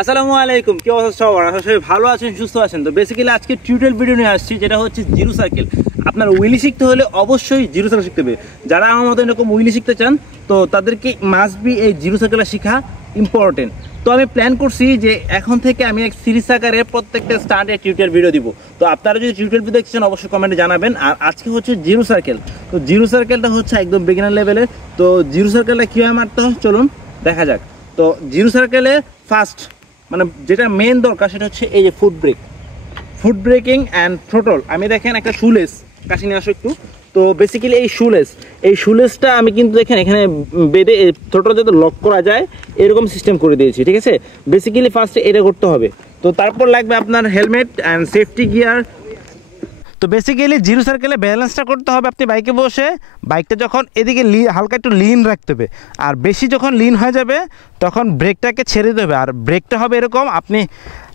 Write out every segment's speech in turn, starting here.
আসসালামু আলাইকুম, কি অবস্থা সবার? আশা করি ভালো আছেন, সুস্থ আছেন। তো বেসিক্যালি আজকে টিউটোরিয়াল ভিডিও নিয়ে আসছি, যেটা হচ্ছে জিরো সার্কেল। আপনার উইলি শিখতে হলে অবশ্যই জিরো সার্কেল শিখতে হবে। যারা আমার মতো এরকম উইলি শিখতে চান, তো তাদেরকে মাস্ট বি এই জিরো সার্কেলটা শেখা ইম্পর্টেন্ট। তো আমি প্ল্যান করছি যে এখন থেকে আমি এক সিরিজ আকারে প্রত্যেকটা স্টার্টের টিউটোরিয়াল ভিডিও দিব। তো আপনারা যদি টিউটোরিয়াল ভিডিও দেখছেন অবশ্যই কমেন্টে জানাবেন। আর আজকে হচ্ছে জিরো সার্কেল। তো জিরো সার্কেলটা হচ্ছে একদম বিগিনার লেভেলের। তো জিরো সার্কেলটা কীভাবে মারতে হয় চলুন দেখা যাক। তো জিরো সার্কেলে ফার্স্ট মানে যেটা মেন দরকার সেটা হচ্ছে এই যে ফুট ব্রেকিং অ্যান্ড থ্রোটল। আমি দেখেন একটা শুলেস কাছে নিয়ে আসো একটু। তো বেসিক্যালি এই শুলেসটা আমি কিন্তু দেখেন এখানে বেঁধে থ্রোটল যাতে লক করা যায় এরকম সিস্টেম করে দিয়েছি, ঠিক আছে। বেসিক্যালি ফার্স্টে এটা করতে হবে। তো তারপর লাগবে আপনার হেলমেট অ্যান্ড সেফটি গিয়ার। তো বেসিক্যালি জিরো সার্কেলে ব্যালেন্সটা করতে হবে আপনি বাইকে বসে। বাইকটা যখন এদিকে হালকা একটু লিন রাখতে হবে, আর বেশি যখন লিন হয়ে যাবে তখন ব্রেকটাকে ছেড়ে দিতে হবে। আর ব্রেকটা হবে এরকম, আপনি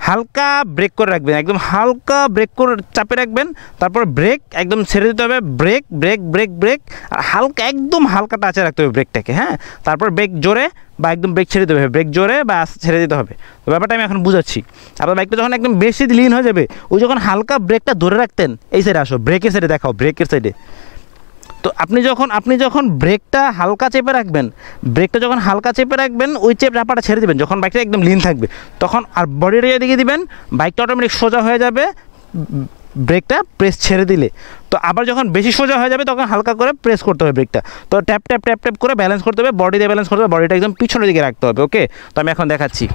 হালকা ব্রেক করে রাখবেন, একদম হালকা ব্রেক করে চাপে রাখবেন, তারপর ব্রেক একদম ছেড়ে দিতে হবে। ব্রেক ব্রেক ব্রেক ব্রেক আর হালকা একদম হালকা টাচে রাখতে হবে ব্রেকটাকে, হ্যাঁ। তারপর ব্রেক জোরে বা একদম ব্রেক ছেড়ে দিতে হবে, ব্রেক জোরে বা ছেড়ে দিতে হবে। তো ব্যাপারটা আমি এখন বুঝাচ্ছি। আপনার বাইকটা যখন একদম বেশি লিন হয়ে যাবে, ওই যখন হালকা ব্রেকটা ধরে রাখতেন, এই সাইডে আসো, ব্রেকের সাইডে দেখাও, ব্রেকের সাইডে। তো আপনি যখন ব্রেকটা হালকা চেপে রাখবেন, ওই চাপাটা ছেড়ে দেবেন যখন বাইকটা একদম লিন থাকবে তখন। আর বডিটা এদিকে দিবেন, বাইকটা অটোমেটিক সোজা হয়ে যাবে ব্রেকটা প্রেস ছেড়ে দিলে। তো আবার যখন বেশি সোজা হয়ে যাবে তখন হালকা করে প্রেস করতে হবে ব্রেকটা। তো ট্যাপ ট্যাপ ট্যাপ ট্যাপ করে ব্যালেন্স করতে হবে, বডি দিয়ে ব্যালেন্স করতে হবে, বডিটা একদম পিছনের দিকে রাখতে হবে, ওকে। তো আমি এখন দেখাচ্ছি।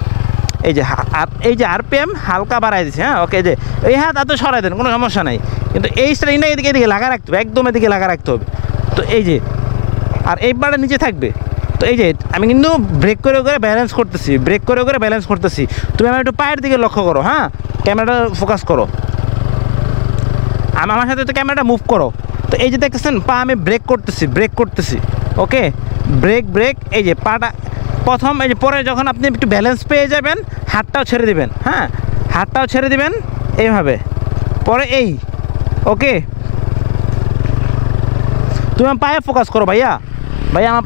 এই যে আরপিএম হালকা বাড়াই দিচ্ছে, হ্যাঁ, ওকে। যে এই হাত এত সরাই দেন, কোনো সমস্যা নাই, কিন্তু এই স্টারিংটা এদিকে লাগা রাখতে হবে, একদম এদিকে লাগা রাখতে হবে। তো এই যে আর এই বারটা নিচে থাকবে। তো এই যে আমি কিন্তু ব্রেক করে ব্যালেন্স করতেছি, তুমি আমার একটু পায়ের দিকে লক্ষ্য করো, হ্যাঁ, ক্যামেরাটা ফোকাস করো, আমার সাথে তো ক্যামেরাটা মুভ করো। তো এই যে দেখতেছেন পা আমি ব্রেক করতেছি, ওকে। ব্রেক এই যে পাটা প্রথম, এই যে পরে যখন আপনি একটু ব্যালেন্স পেয়ে যাবেন হাতটাও ছেড়ে দিবেন, হ্যাঁ, হাতটাও ছেড়ে দিবেন এইভাবে, পরে এই, ওকে। তুমি আমার পায়ে ফোকাস করো ভাইয়া আমার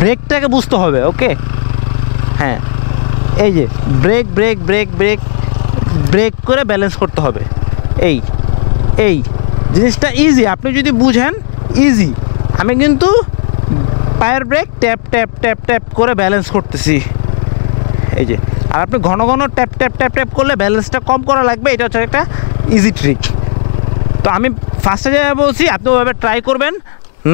ব্রেকটাকে বুঝতে হবে, ওকে। হ্যাঁ, এই যে ব্রেক করে ব্যালেন্স করতে হবে। এই জিনিসটা ইজি, আপনি যদি বুঝেন ইজি। আমি কিন্তু পায়ের brake tap tap tap tap করে ব্যালেন্স করতেছি, এই যে। আর আপনি ঘন ট্যাপ ট্যাপ ট্যাপ ট্যাপ করলে ব্যালেন্সটা কম করা লাগবে, এটা হচ্ছে একটা ইজি ট্রিক। তো আমি ফার্স্টে যা বলছি আপনি ওইভাবে ট্রাই করবেন,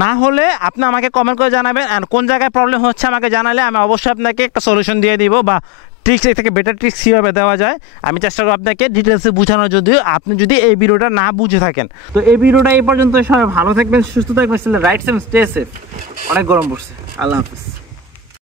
না হলে আপনি আমাকে কমেন্ট করে জানাবেন। আর কোন জায়গায় প্রবলেম হচ্ছে আমাকে জানালে আমি অবশ্যই আপনাকে একটা সলিউশন দিয়ে দিব, বা ট্রিক্স থেকে বেটার ট্রিক্স কীভাবে দেওয়া যায় আমি চেষ্টা করব আপনাকে ডিটেলসে বোঝানোর, যদিও আপনি যদি এই ভিডিওটা না বুঝে থাকেন। তো এই ভিডিওটা এই পর্যন্ত, সবাই ভালো থাকবেন, সুস্থ থাকবেন, রাইট সেম স্টে সেফ। অনেক গরম পড়ছে, আল্লাহ হাফিজ।